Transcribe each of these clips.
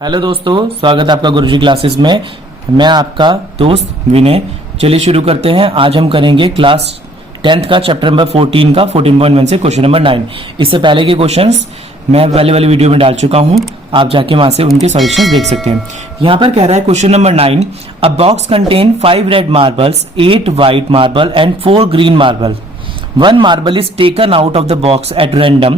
Hello दोस्तों, स्वागत है आपका गुरुजी क्लासेस में। मैं आपका दोस्त विनय। चलिए शुरू करते हैं। आज हम करेंगे क्लास 10th का चैप्टर नंबर 14 का 14.1 से क्वेश्चन नंबर 9। इससे पहले के क्वेश्चंस मैं पहले वाली वीडियो में डाल चुका हूं, आप जाके वहां से उनके सॉल्यूशंस देख सकते हैं। यहाँ पर कह रहा है question number 9, a box contain 5 red marbles, 8 white marble and 4 green marble. One marble is taken out of the box at random.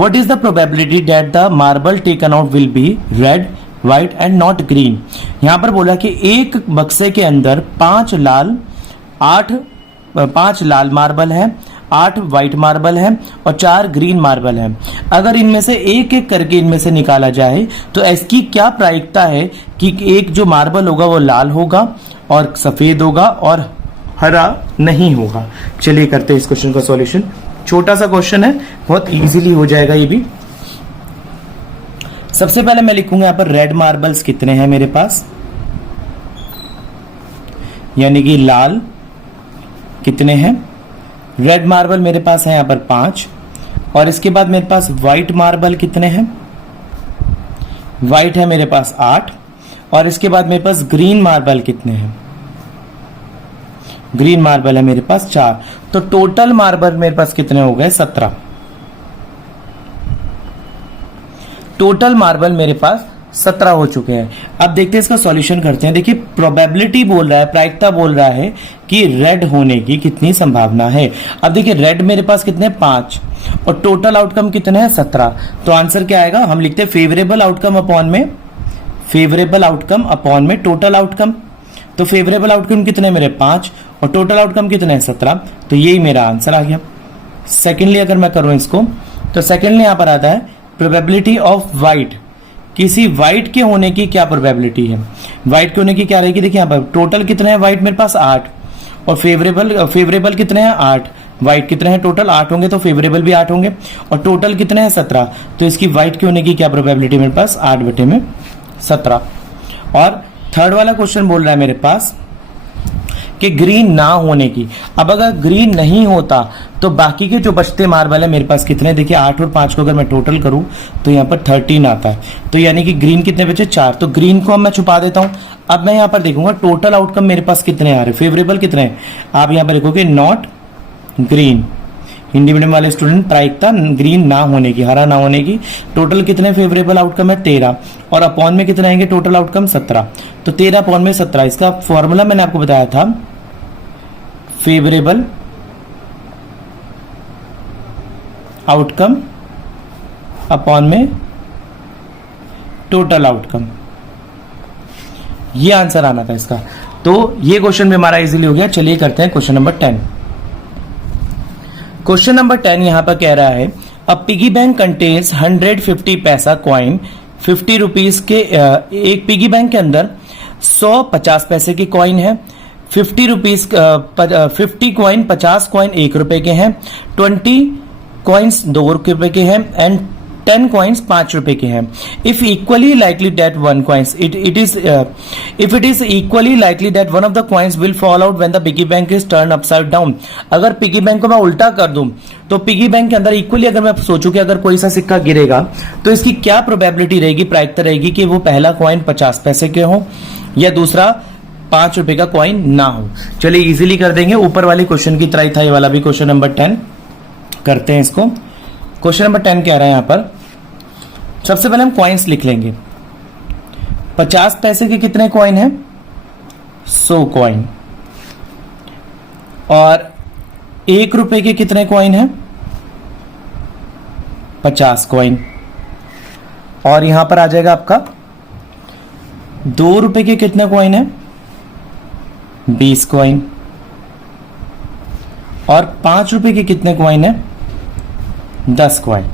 What is the probability that the marble taken out will be red, white and not green? यहाँ पर बोला कि एक बक्से के अंदर 5 लाल marble है, 8 white marble है और 4 ग्रीन मार्बल है। अगर इनमें से एक एक करके इनमें से निकाला जाए तो इसकी क्या प्रायिकता है कि एक जो मार्बल होगा वो लाल होगा और सफेद होगा और हरा नहीं होगा। चलिए करते हैं इस क्वेश्चन का सॉल्यूशन। छोटा सा क्वेश्चन है, बहुत इजीली हो जाएगा ये भी। सबसे पहले मैं लिखूंगा यहां पर रेड मार्बल्स कितने हैं मेरे पास, यानी कि लाल कितने हैं। रेड मार्बल मेरे पास है यहां पर 5 और इसके बाद मेरे पास व्हाइट मार्बल कितने हैं, व्हाइट है मेरे पास 8 और इसके बाद मेरे पास ग्रीन मार्बल कितने हैं, ग्रीन मार्बल है मेरे पास 4। तो टोटल मार्बल मेरे पास कितने हो गए, 17। टोटल मार्बल मेरे पास 17 हो चुके हैं। अब देखते हैं इसका सॉल्यूशन करते हैं। देखिए प्रोबेबिलिटी बोल रहा है, प्रायिकता बोल रहा है कि रेड होने की कितनी संभावना है। अब देखिए रेड मेरे पास कितने 5 और टोटल आउटकम कितने हैं 17। तो आंसर क्या आएगा, हम लिखते हैं फेवरेबल आउटकम अपॉन में, फेवरेबल आउटकम अपॉन में टोटल आउटकम। तो फेवरेबल आउटकम कितने मेरे 5 और टोटल आउटकम कितने हैं 17। तो यही मेरा आंसर आ गया। सेकेंडली अगर मैं करूं इसको तो सेकेंडली यहां पर आता है प्रोबेबिलिटी ऑफ व्हाइट। किसी व्हाइट के होने की क्या प्रोबेबिलिटी है, व्हाइट के होने की क्या रहेगी। देखिए यहां पर टोटल कितने हैं व्हाइट मेरे पास 8 और फेवरेबल कितने हैं 8, व्हाइट कितने हैं टोटल 8 होंगे तो फेवरेबल भी 8 होंगे और टोटल कितने हैं 17। तो इसकी व्हाइट के होने की क्या प्रोबेबिलिटी मेरे पास 8/17। और थर्ड वाला क्वेश्चन बोल रहा है मेरे पास कि ग्रीन ना होने की। अब अगर ग्रीन नहीं होता तो बाकी के जो बचते मार्बल है मेरे पास कितने, देखिए 8 और 5 को अगर मैं टोटल करूं तो यहाँ पर 13 आता है। तो यानी कि ग्रीन कितने बचे 4। तो ग्रीन को मैं छुपा देता हूं। अब मैं यहाँ पर देखूंगा टोटल आउटकम मेरे पास कितने आ रहे, फेवरेबल कितने हैं। आप यहाँ पर देखोगे नॉट ग्रीन, हिंदी मीडियम वाले स्टूडेंट, प्रायिकता ग्रीन ना होने की, हरा ना होने की। टोटल कितने फेवरेबल आउटकम है 13 और अपॉन में कितने आएंगे टोटल आउटकम 17। तो 13 अपॉन में 17, इसका फॉर्मूला मैंने आपको बताया था, फेवरेबल आउटकम अपॉन में टोटल आउटकम, ये आंसर आना था इसका। तो ये क्वेश्चन भी हमारा इजीली हो गया। चलिए करते हैं क्वेश्चन नंबर 10। क्वेश्चन नंबर 10 यहां पर कह रहा है अ पिगी बैंक कंटेन्स 150 पैसा कॉइन 50 रुपीज के। एक पिगी बैंक के अंदर 100 50 पैसे की कॉइन है, 50 रुपीज 50 कॉइन 50 कॉइन 1 रुपए के हैं, 20 कॉइन्स 2 रुपए के हैं एंड 10 कॉइन्स 5 रुपए के हैं। If equally likely that one coins it is equally likely that one of the coins will fall out when the piggy bank is turn upside down. अगर पिगी बैंक को मैं उल्टा कर दूं तो पिगी बैंक के अंदर इक्वली अगर मैं सोचूं कि अगर कोई सा सिक्का गिरेगा तो इसकी क्या प्रोबेबिलिटी रहेगी, प्रायिकता रहेगी कि वो पहला कॉइन 50 पैसे के हो या दूसरा 5 रुपए का कॉइन ना हो। चलिए इजीली कर देंगे, ऊपर वाले क्वेश्चन की तरह था ये वाला भी। क्वेश्चन नंबर 10 करते हैं इसको। क्वेश्चन नंबर 10 कह रहा है यहां पर, सबसे पहले हम कॉइन्स लिख लेंगे। 50 पैसे के कितने कॉइन हैं 100 कॉइन और 1 रुपए के कितने कॉइन हैं 50 कॉइन और यहां पर आ जाएगा आपका 2 रुपए के कितने कॉइन है 20 कॉइन और 5 रुपए के कितने कॉइन है 10 कॉइन।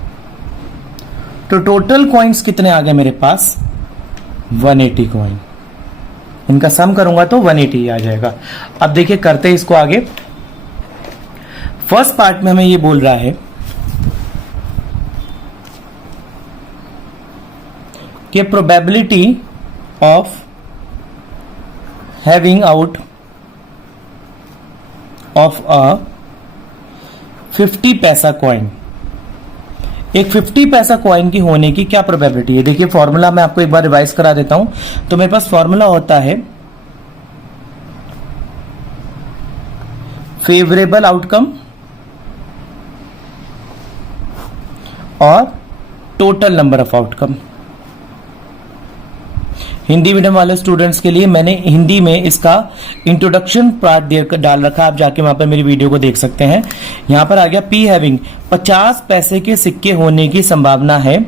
तो टोटल कॉइन्स कितने आ गए मेरे पास 180 कॉइन। इनका सम करूंगा तो 180 आ जाएगा। अब देखिए करते हैं इसको आगे। फर्स्ट पार्ट में हमें ये बोल रहा है कि probability of having out of a 50 पैसा कॉइन एक 50 पैसा कॉइन की होने की क्या प्रोबेबिलिटी है? देखिए फॉर्मूला मैं आपको एक बार रिवाइज करा देता हूं। तो मेरे पास फॉर्मूला होता है फेवरेबल आउटकम और total number of outcome. Hindi medium वाले स्टूडेंट्स के लिए मैंने हिंदी में इसका इंट्रोडक्शन पार्ट डाल रखा, आप जाके वहां पर मेरी वीडियो को देख सकते हैं। यहां पर आ गया पी हैविंग 50 पैसे के सिक्के होने की संभावना है,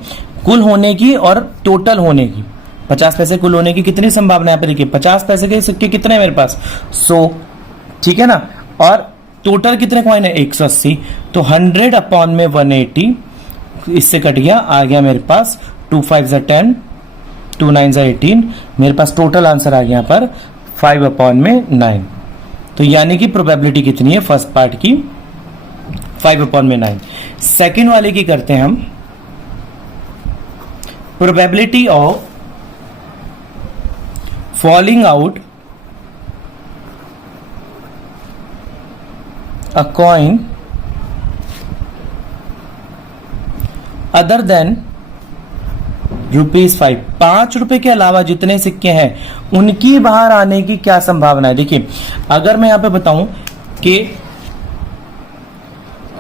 कुल होने की और टोटल होने की। 50 पैसे कुल होने की कितनी संभावना है? यहाँ पे देखिए 50 पैसे के सिक्के कितने हैं मेरे पास? 100, ठीक है ना। और टोटल कितने कॉइन है? 180। तो 100 अपॉन में 180, इससे कट गया, आ गया मेरे पास 2 5 10, 2 9 18। मेरे पास टोटल आंसर आ गया यहाँ पर 5 अपॉन में 9। तो यानी कि प्रोबेबिलिटी कितनी है फर्स्ट पार्ट की? 5 अपॉन में 9। सेकेंड वाले की करते हैं हम, probability of falling out a coin other than ₹5। 5 रुपए के अलावा जितने सिक्के हैं उनकी बाहर आने की क्या संभावना है? देखिए अगर मैं यहां पे बताऊं कि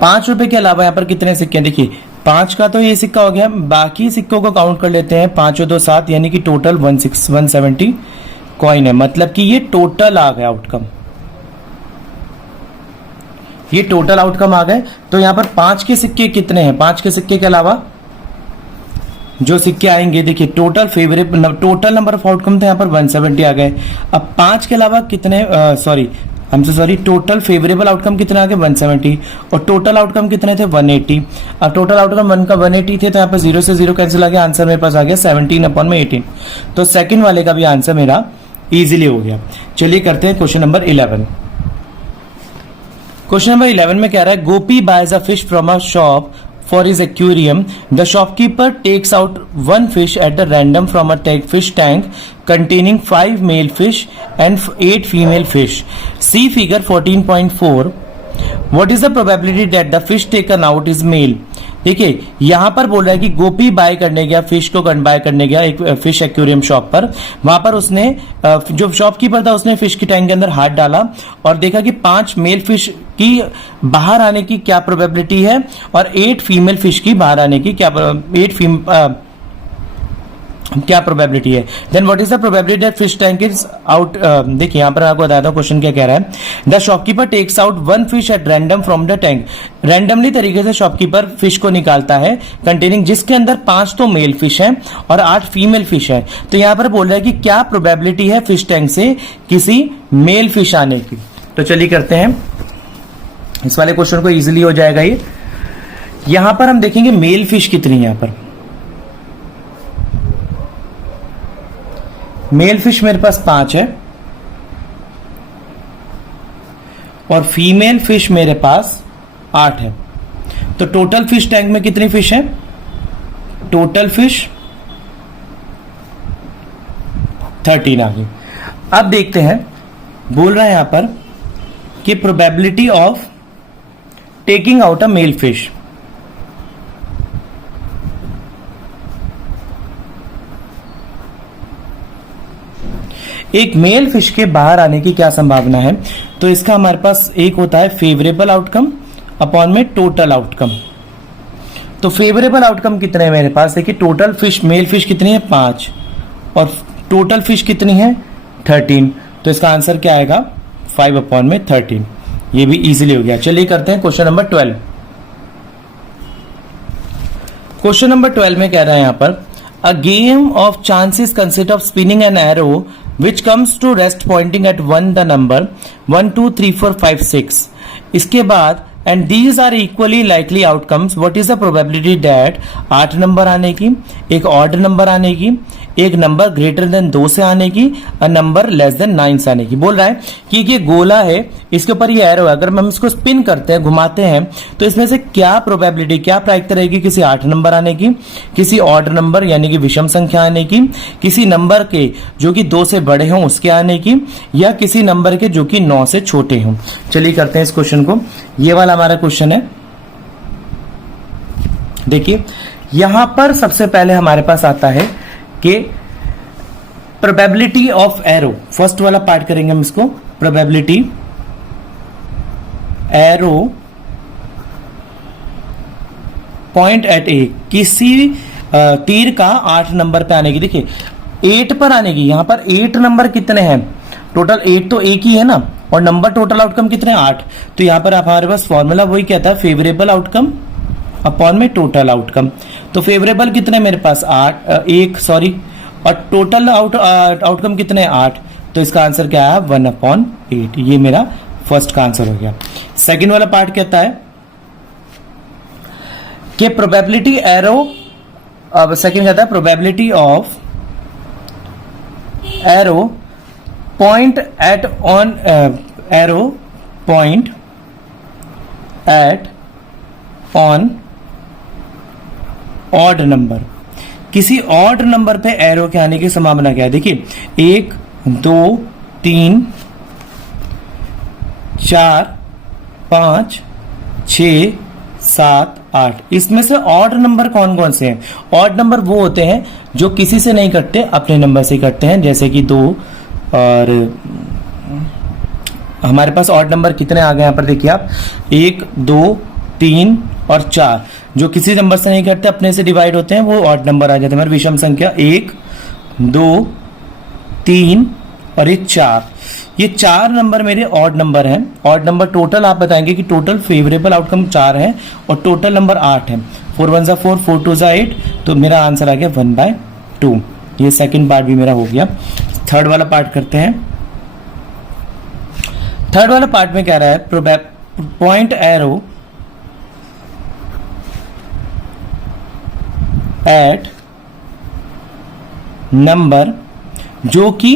5 रुपए के अलावा यहां पर कितने सिक्के हैं, देखिए 5 का तो ये सिक्का हो गया, बाकी सिक्कों को काउंट कर लेते हैं। 5 और 2 7, यानी कि टोटल 170 कॉइन है। मतलब कि ये टोटल आ गया आउटकम, ये टोटल आउटकम आ गए। तो यहां पर 5 के सिक्के कितने हैं? 5 के सिक्के के अलावा जो सिक्के आएंगे, देखिए total favourable total number of outcome थे यहाँ पर 170 आ गए। अब 5 के अलावा कितने, सॉरी टोटल फेवरेबल आउटकम कितने आ गए? 170। और टोटल आउटकम कितने थे? 180। अब टोटल आउटकम 180 थे, तो यहाँ पर 0 से 0 कैंसिल आ गया, आंसर मेरे पास आ गया 17 अपॉन में 18। तो सेकंड वाले का भी आंसर मेरा इजीली हो गया। चलिए करते हैं क्वेश्चन नंबर 11। क्वेश्चन नंबर 11 में कह रहा है Gopi buys a fish from a shop for his aquarium. The shopkeeper takes out one fish at random from a fish tank containing 5 male fish and 8 female fish. See figure 14.4. What is the probability that the fish taken out is male? देखिए यहां पर बोल रहा है कि गोपी bye करने गया, fish को बाय करने गया एक फिश एक्वेरियम शॉप पर। वहां पर उसने जो शॉपकीपर था उसने फिश की टैंक के अंदर हाथ डाला और देखा कि 5 मेल फिश की बाहर आने की क्या प्रोबेबिलिटी है और 8 फीमेल फिश की बाहर आने की क्या प्रोबेबिलिटी है। Then what is the probability that fish tank is out? देखिए यहां पर आपको बताता हूं क्वेश्चन क्या कह रहा है। The shopkeeper takes out 1 fish at random from the tank. Randomly तरीके से शॉपकीपर फिश को निकालता है कंटेनिंग, जिसके अंदर 5 तो मेल फिश है और 8 फीमेल फिश है। तो यहां पर बोल रहा है कि क्या प्रोबेबिलिटी है फिश टैंक से किसी मेल फिश आने की। तो चलिए करते हैं, इस वाले क्वेश्चन को इजीली हो जाएगा ये। यहां पर हम देखेंगे मेल फिश कितनी है। यहां पर मेल फिश मेरे पास 5 है और फीमेल फिश मेरे पास 8 है। तो टोटल फिश टैंक में कितनी फिश है? टोटल फिश 13 आ गई। अब देखते हैं, बोल रहा है यहां पर कि probability of taking out a male fish. एक मेल फिश के बाहर आने की क्या संभावना है? तो इसका हमारे पास एक होता है फेवरेबल आउटकम अपॉन में टोटल आउटकम। तो फेवरेबल आउटकम कितने हैं मेरे पास? देखिए टोटल फिश मेल फिश कितनी है? 5 और टोटल फिश कितनी है? 13। तो इसका आंसर क्या आएगा? 5 अपॉन में 13। ये भी इजीली हो गया। चलिए करते हैं क्वेश्चन नंबर 12। क्वेश्चन नंबर 12 में कह रहा है यहां पर a game of chances consist of spinning an arrow which comes to rest pointing at 1 the number 1 2 3 4 5 6। इसके बाद and these are equally likely outcomes, what is the probability that 8 number आने की, एक ऑड नंबर आने की, एक number greater than 2 से आने की, और नंबर लेस देन 9 से आने की। बोल रहा है कि ये गोला है, इसके ऊपर ये एरो है, अगर हम इसको स्पिन करते हैं, घुमाते हैं, तो इसमें से क्या प्रोबेबिलिटी, क्या प्रायिकता रहेगी किसी 8 नंबर आने की, किसी ऑड नंबर यानी कि विषम संख्या आने की, किसी नंबर के जो कि 2 से बड़े हों उसके आने की, या किसी नंबर के जो कि 9 से छोटे हों। चलिए करते हैं इस क्वेश्चन को। ये वाला हमारा क्वेश्चन है, देखिए यहां पर सबसे पहले हमारे पास आता है कि प्रोबेबिलिटी ऑफ एरो, फर्स्ट वाला पार्ट करेंगे हम इसको, प्रोबेबिलिटी एरो पॉइंट एट ए, किसी तीर का 8 नंबर पे आने की, देखिए 8 पर आने की, यहां पर 8 नंबर कितने हैं टोटल, 8 तो एक ही है ना, और नंबर टोटल आउटकम कितने हैं 8, तो यहां पर हमारे पास फॉर्मूला वही कहता है फेवरेबल आउटकम अपॉन में टोटल आउटकम। तो फेवरेबल कितने मेरे पास 1 और टोटल आउटकम कितने 8, तो इसका आंसर क्या है 1/8। ये मेरा फर्स्ट का आंसर हो गया। सेकंड वाला पार्ट कहता है कि प्रोबेबिलिटी एरो, अब सेकंड कहता है probability of arrow point at on arrow point at on odd number, किसी ऑड नंबर पे एरो के आने की संभावना क्या है। देखिए 1 2 3 4 5 6 7 8, इसमें से ऑड नंबर कौन कौन से हैं। ऑड नंबर वो होते हैं जो किसी से नहीं कटते, अपने नंबर से कटते हैं, जैसे कि 2, और हमारे पास ऑड नंबर कितने आ गए यहां पर देखिए आप 1 2 3 और 4, जो किसी नंबर से नहीं कटते अपने से डिवाइड होते हैं, वो ऑड नंबर आ जाते हैं हमारे विषम संख्या 1 2 3 और ये 4, ये 4 नंबर मेरे ऑड नंबर हैं। ऑड नंबर टोटल आप बताएंगे कि टोटल फेवरेबल आउटकम 4 है और टोटल नंबर 8 है, 4 1 4 4 2 8, तो मेरा आंसर आ गया 1/2। ये सेकंड पार्ट भी मेरा हो गया। थर्ड वाला पार्ट करते हैं। थर्ड वाला पार्ट में कह रहा है पॉइंट एरो एट नंबर जो कि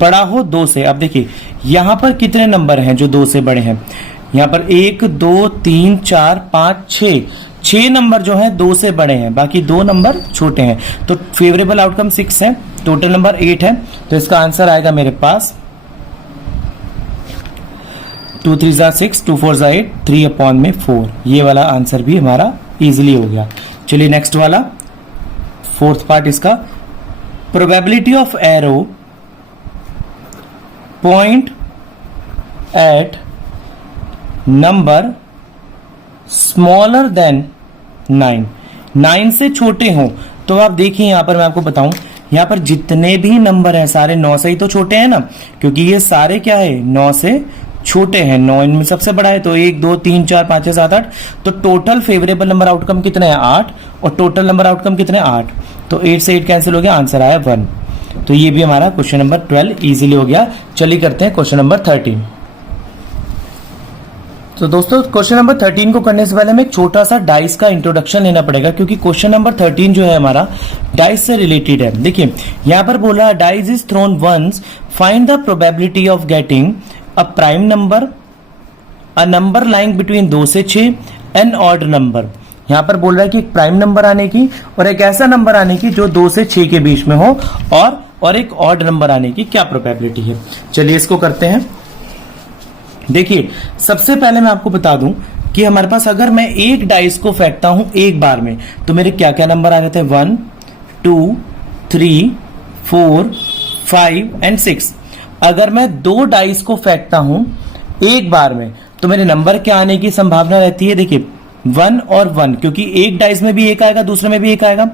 बड़ा हो 2 से। अब देखिए यहां पर कितने नंबर हैं जो 2 से बड़े हैं, यहां पर 1 2 3 4 5 6 नंबर जो हैं 2 से बड़े हैं, बाकी 2 नंबर छोटे हैं, तो फेवरेबल आउटकम 6 है, टोटल नंबर 8 है, तो इसका आंसर आएगा मेरे पास 2 3 6 2 4 8 3/4। ये वाला आंसर भी हमारा इजीली हो गया। चलिए नेक्स्ट वाला फोर्थ पार्ट इसका, probability of arrow point at number smaller than 9 से छोटे हों। तो आप देखिए यहां पर मैं आपको बताऊं, यहां पर जितने भी नंबर हैं सारे 9 से ही तो छोटे हैं ना, क्योंकि ये सारे क्या है 9 से छोटे हैं, 9 इनमें सबसे बड़ा है, तो 1 2 3 4 5 6 7 8, तो टोटल फेवरेबल नंबर आउटकम कितने हैं 8 और टोटल नंबर आउटकम कितने 8, तो 8 से 8 कैंसिल हो गया, आंसर आया 1। तो ये भी हमारा क्वेश्चन नंबर 12 इजीली हो गया। चलिए करते हैं क्वेश्चन नंबर 13। तो दोस्तों क्वेश्चन नंबर 13 को करने से पहले हमें एक छोटा सा डाइस का इंट्रोडक्शन लेना पड़ेगा, क्योंकि क्वेश्चन नंबर 13 जो है हमारा डाइस से रिलेटेड है। देखिए यहां पर बोला dice is thrown once, find the probability of getting a prime number, a number lying between 2 से 6, एन ऑड नंबर। यहां पर बोल रहा है कि एक प्राइम नंबर आने की और एक ऐसा नंबर आने की जो 2 से 6 के बीच में हो, और एक ऑड नंबर आने की क्या प्रोबेबिलिटी है। चलिए इसको करते हैं। देखिए सबसे पहले मैं आपको बता दूं कि हमारे पास अगर मैं एक डाइस को फेंकता हूं एक बार में, तो मेरे क्या क्या नंबर आ जाते हैं 1 2 3 4 5 एंड 6। अगर मैं 2 डाइस को फेंकता हूं एक बार में, तो मेरे नंबर क्या आने की संभावना रहती है। देखिए 1 और 1, क्योंकि एक डाइस में भी एक आएगा दूसरे में भी एक आएगा,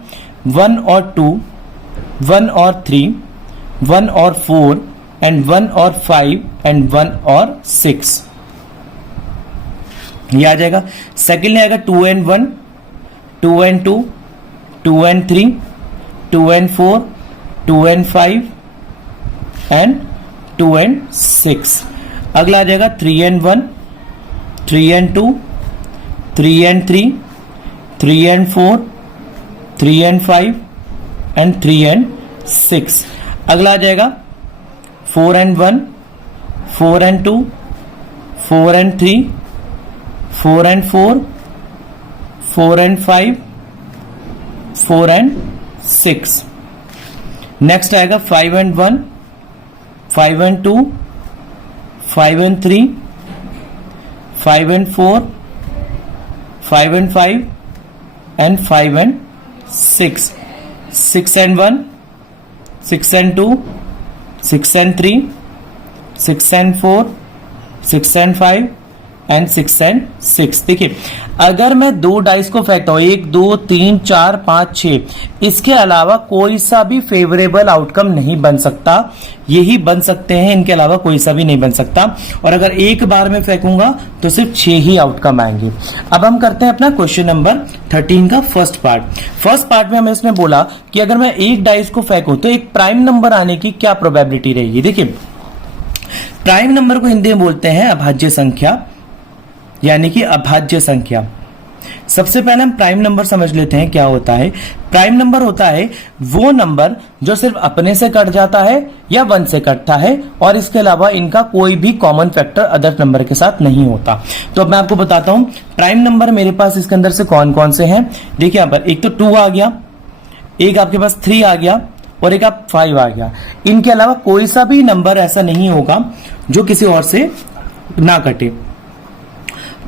1 और 2, 1 और 3, 1 और 4 एंड 1 और 5 एंड 1 और 6 ये आ जाएगा। सेकेंड में आएगा 2 and 1, 2 and 2, 2 and 3, 2 and 4, 2 and 5 and 2 and 6। अगला आ जाएगा 3 and 1, 3 and 2, 3 and 3, 3 and 4, 3 and 5 and 3 and 6। अगला आ जाएगा 4 and 1, 4 and 2, 4 and 3, 4 and 4, 4 and 5, 4 and 6। Next आएगा 5 and 1, 5 and 2, 5 and 3, 5 and 4, 5 and 5 and 5 and 6, 6 and 1, 6 and 2, 6 and 3, 6 and 4, 6 and 5 and 6 and 6। देखिए अगर मैं 2 dice को फेंकता हूं 1 2 3 4 5 6, इसके अलावा कोई सा भी फेवरेबल आउटकम नहीं बन सकता, यही बन सकते हैं, इनके अलावा कोई सा भी नहीं बन सकता। और अगर एक बार में फेंकूंगा तो सिर्फ 6 ही आउटकम आएंगे। अब हम करते हैं अपना क्वेश्चन नंबर 13 का फर्स्ट पार्ट। फर्स्ट पार्ट में हमें इसने बोला कि अगर मैं एक डाइस को फेंकूं तो एक प्राइम नंबर आने की क्या प्रोबेबिलिटी रहेगी। देखिए प्राइम नंबर को हिंदी में बोलते हैं अभाज्य संख्या, यानी कि अभाज्य संख्या। सबसे पहले हम प्राइम नंबर समझ लेते हैं क्या होता है। प्राइम नंबर होता है वो नंबर जो सिर्फ अपने से कट जाता है या 1 से कटता है और इसके अलावा इनका कोई भी कॉमन फैक्टर अदर नंबर के साथ नहीं होता। तो अब मैं आपको बताता हूं प्राइम नंबर मेरे पास इसके अंदर से कौन कौन से हैं। देखिए यहां पर एक तो 2 आ गया, एक आपके पास 3 आ गया और एक आप 5 आ गया। इनके अलावा कोई सा भी नंबर ऐसा नहीं होगा जो किसी और से ना कटे।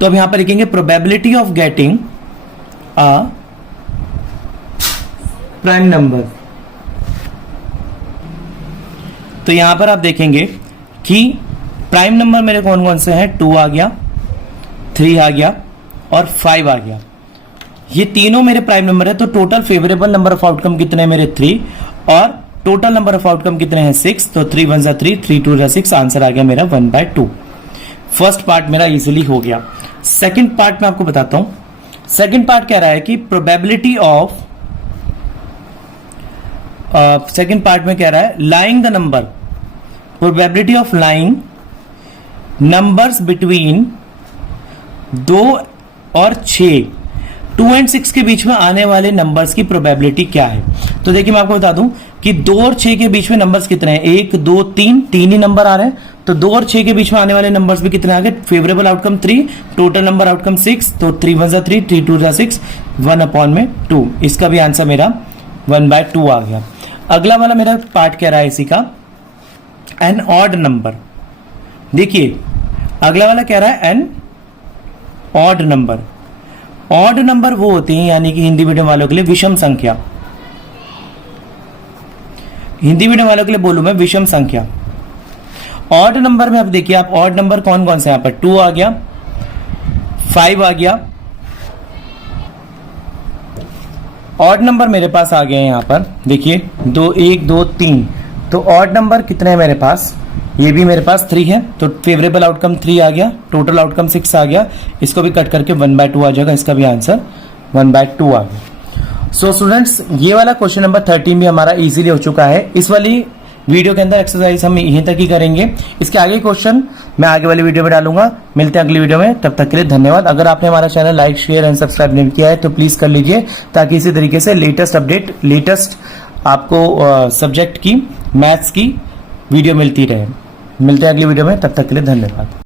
तो अब यहां पर लिखेंगे probability of getting a prime number. तो यहां पर आप देखेंगे कि प्राइम नंबर मेरे कौन कौन से हैं। 2 आ गया, 3 आ गया और 5 आ गया। ये तीनों मेरे प्राइम नंबर है। तो total favourable number of outcome कितने हैं मेरे 3 और टोटल नंबर ऑफ आउटकम कितने हैं 6। तो 3 1 3, 3 2 6, आंसर आ गया मेरा 1/2। फर्स्ट पार्ट मेरा इजीली हो गया। सेकंड पार्ट में आपको बताता हूं। सेकंड पार्ट कह रहा है कि प्रोबेबिलिटी ऑफ, सेकंड पार्ट में कह रहा है lying the number, probability of lying numbers between 2 और 6, 2 और 6 के बीच में आने वाले नंबर्स की प्रोबेबिलिटी क्या है। तो देखिए मैं आपको बता दूं कि 2 और 6 के बीच में नंबर्स कितने हैं। 1 2 3, 3 ही नंबर आ रहे हैं। तो 2 और 6 के बीच में आने वाले नंबर्स भी कितने आ गए। Favourable outcome 3, total number outcome 6। तो 3 1 3, 3 2 6, 1/2। इसका भी आंसर मेरा 1/2 आ गया। अगला वाला मेरा पार्ट कह रहा है इसी का एन ऑड नंबर। देखिए अगला वाला कह रहा है an odd number. Odd number वो होते हैं, यानी कि हिंदी मीडियम वालों के लिए विषम संख्या। हिंदी मीडियम वालों के लिए बोलूं मैं विषम संख्या। ऑड नंबर में अब देखिए आप ऑड नंबर कौन कौन से, यहां पर 2 आ गया, 5 आ गया। ऑड नंबर मेरे पास आ गए हैं यहां पर देखिए 2 1 2 3। तो ऑड नंबर कितने हैं मेरे पास, ये भी मेरे पास 3 है। तो फेवरेबल आउटकम 3 आ गया, टोटल आउटकम 6 आ गया। इसको भी कट करके 1/2 आ जाएगा। इसका भी आंसर 1/2 आ गया। सो स्टूडेंट्स ये वाला क्वेश्चन नंबर 13 भी हमारा इजीली हो चुका है। इस वाली वीडियो के अंदर एक्सरसाइज हम यहीं तक ही करेंगे। इसके आगे क्वेश्चन मैं आगे वाली वीडियो में डालूंगा। मिलते हैं अगली वीडियो में, तब तक के लिए धन्यवाद। अगर आपने हमारा channel like share and subscribe नहीं किया है तो प्लीज कर लीजिए, ताकि इसी तरीके से लेटेस्ट अपडेट, लेटेस्ट आपको सब्जेक्ट की, मैथ्स की वीडियो मिलती रहे। मिलते हैं अगली वीडियो में, तब तक के लिए धन्यवाद।